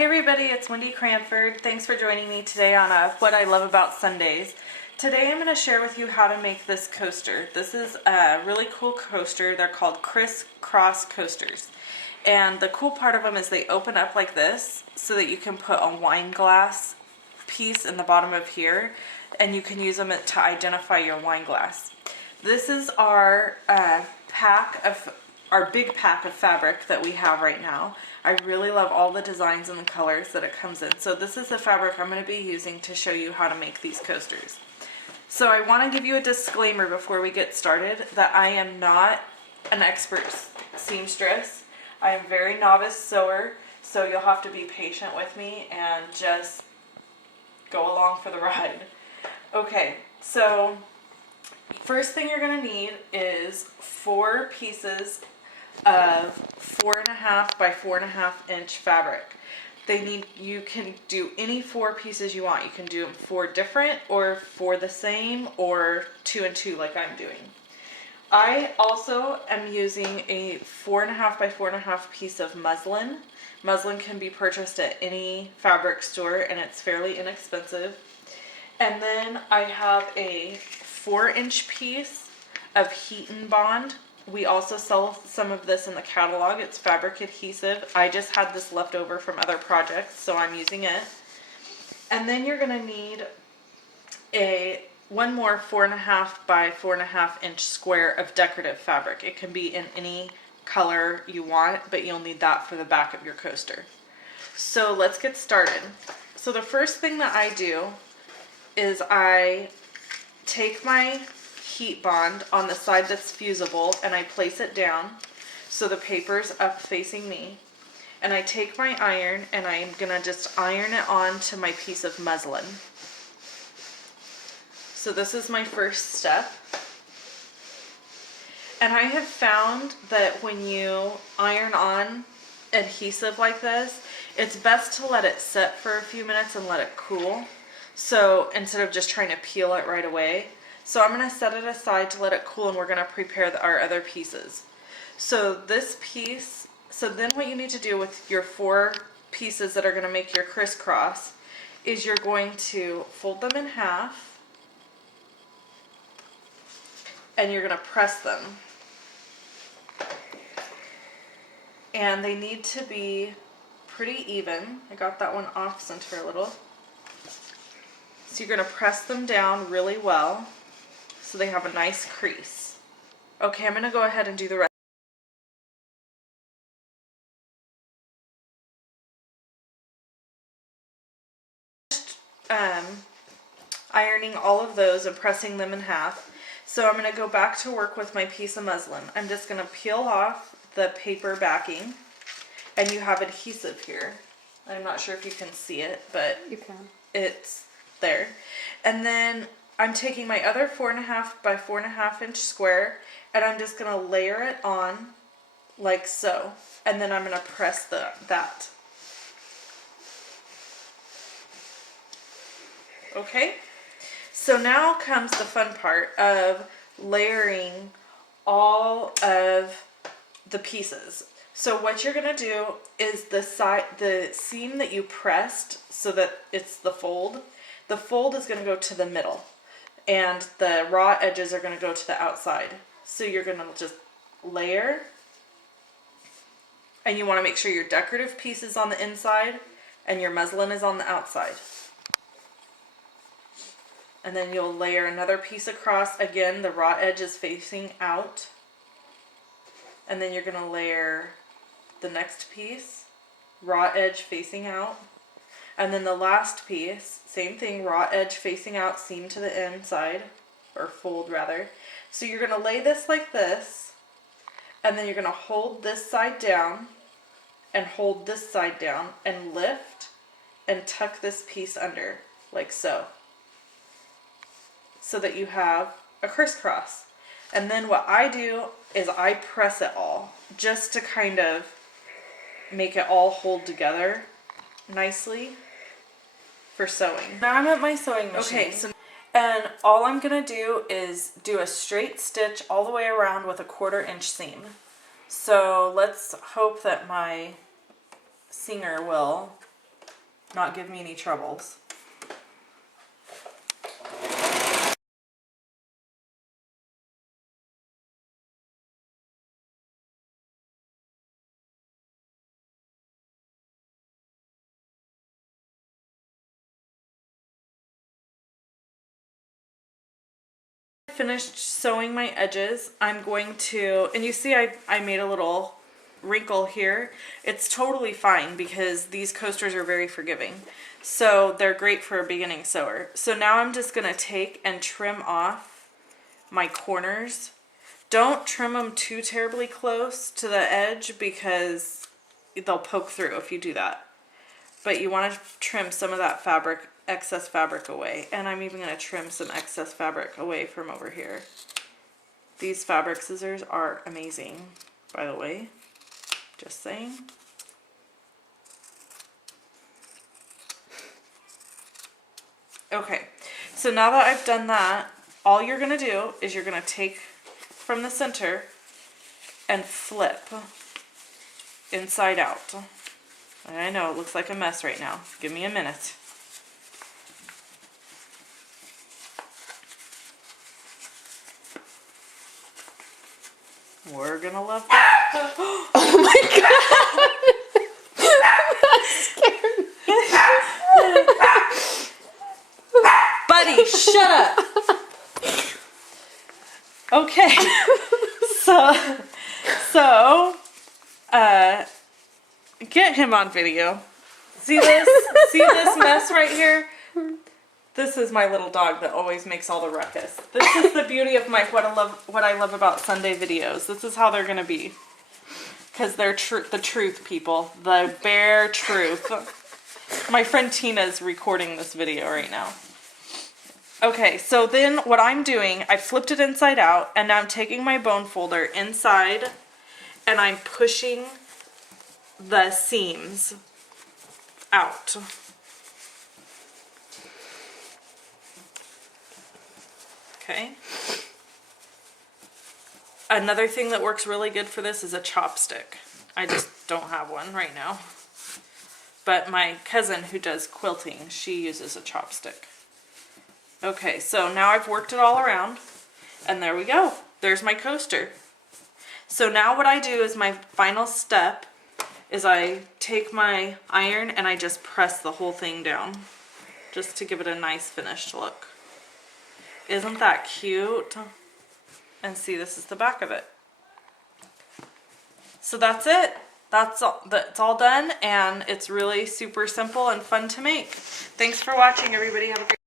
Hey everybody, it's Wendy Cranford. Thanks for joining me today on What I Love About Sundays. Today I'm going to share with you how to make this coaster. This is a really cool coaster. They're called crisscross coasters. And the cool part of them is they open up like this so that you can put a wine glass piece in the bottom of here and you can use them to identify your wine glass. This is our big pack of fabric that we have right now. I really love all the designs and the colors that it comes in. So this is the fabric I'm going to be using to show you how to make these coasters. So I want to give you a disclaimer before we get started that I am not an expert seamstress. I am a very novice sewer, so you'll have to be patient with me and just go along for the ride. Okay, so first thing you're going to need is 4 pieces of 4.5 by 4.5 inch fabric. You can do any 4 pieces you want. You can do them 4 different or 4 the same or 2 and 2 like I'm doing. I also am using a 4.5 by 4.5 piece of muslin. Muslin can be purchased at any fabric store and it's fairly inexpensive. And then I have a 4-inch piece of heat and bond. We also sell some of this in the catalog. It's fabric adhesive. I just had this left over from other projects, so I'm using it. And then you're going to need one more 4.5 by 4.5 inch square of decorative fabric. It can be in any color you want, but you'll need that for the back of your coaster. So let's get started. So the first thing that I do is I take my heat bond on the side that's fusible and I place it down so the paper's up facing me, and I take my iron and I'm gonna just iron it onto my piece of muslin. So this is my first step, and I have found that when you iron on adhesive like this, it's best to let it set for a few minutes and let it cool, so instead of just trying to peel it right away. So I'm going to set it aside to let it cool, and we're going to prepare our other pieces. So this piece, so then what you need to do with your 4 pieces that are going to make your crisscross is you're going to fold them in half and you're going to press them. And they need to be pretty even. I got that one off center a little. So you're going to press them down really well so they have a nice crease. Okay, I'm going to go ahead and do the rest. Ironing all of those and pressing them in half. So I'm going to go back to work with my piece of muslin. I'm just going to peel off the paper backing, and you have adhesive here. I'm not sure if you can see it, but you can. It's there. And then I'm taking my other 4.5 by 4.5 inch square and I'm just going to layer it on like so. And then I'm going to press that. Okay? So now comes the fun part of layering all of the pieces. So what you're going to do is the seam that you pressed so that it's the fold is going to go to the middle. And the raw edges are going to go to the outside. So you're going to just layer. And you want to make sure your decorative piece is on the inside and your muslin is on the outside. And then you'll layer another piece across. Again, the raw edge is facing out. And then you're going to layer the next piece, raw edge facing out. And then the last piece, same thing, raw edge facing out, seam to the inside, or fold rather. So you're going to lay this like this, and then you're going to hold this side down, and hold this side down, and lift, and tuck this piece under, like so. So that you have a crisscross. And then what I do is I press it all, just to kind of make it all hold together nicely for sewing. Now I'm at my sewing machine. Okay, and all I'm going to do is do a straight stitch all the way around with a 1/4 inch seam. So let's hope that my singer will not give me any troubles. Finished sewing my edges. I'm going to, and you see I made a little wrinkle here. It's totally fine because these coasters are very forgiving. So they're great for a beginning sewer. So now I'm just going to take and trim off my corners. Don't trim them too terribly close to the edge because they'll poke through if you do that. But you want to trim some of that fabric, excess fabric away. And I'm even going to trim some excess fabric away from over here. These fabric scissors are amazing, by the way. Just saying. Okay, so now that I've done that, all you're going to do is you're going to take from the center and flip inside out. I know it looks like a mess right now. Give me a minute. We're gonna love that. Oh my god! That scared me. Buddy, shut up. Okay. So, get him on video. See this? See this mess right here? This is my little dog that always makes all the ruckus. This is the beauty of what I love about Sunday videos. This is how they're gonna be, because they're the truth, people, the bare truth. My friend Tina's recording this video right now. Okay, so then what I'm doing, I flipped it inside out, and now I'm taking my bone folder inside, and I'm pushing the seams out. Okay. Another thing that works really good for this is a chopstick. I just don't have one right now. But my cousin who does quilting, she uses a chopstick. Okay, so now I've worked it all around, and there we go. There's my coaster. So now what I do is my final step is I take my iron and I just press the whole thing down just to give it a nice finished look. Isn't that cute? And see, this is the back of it. So that's it. That's all done, and it's really super simple and fun to make. Thanks for watching, everybody. Have a great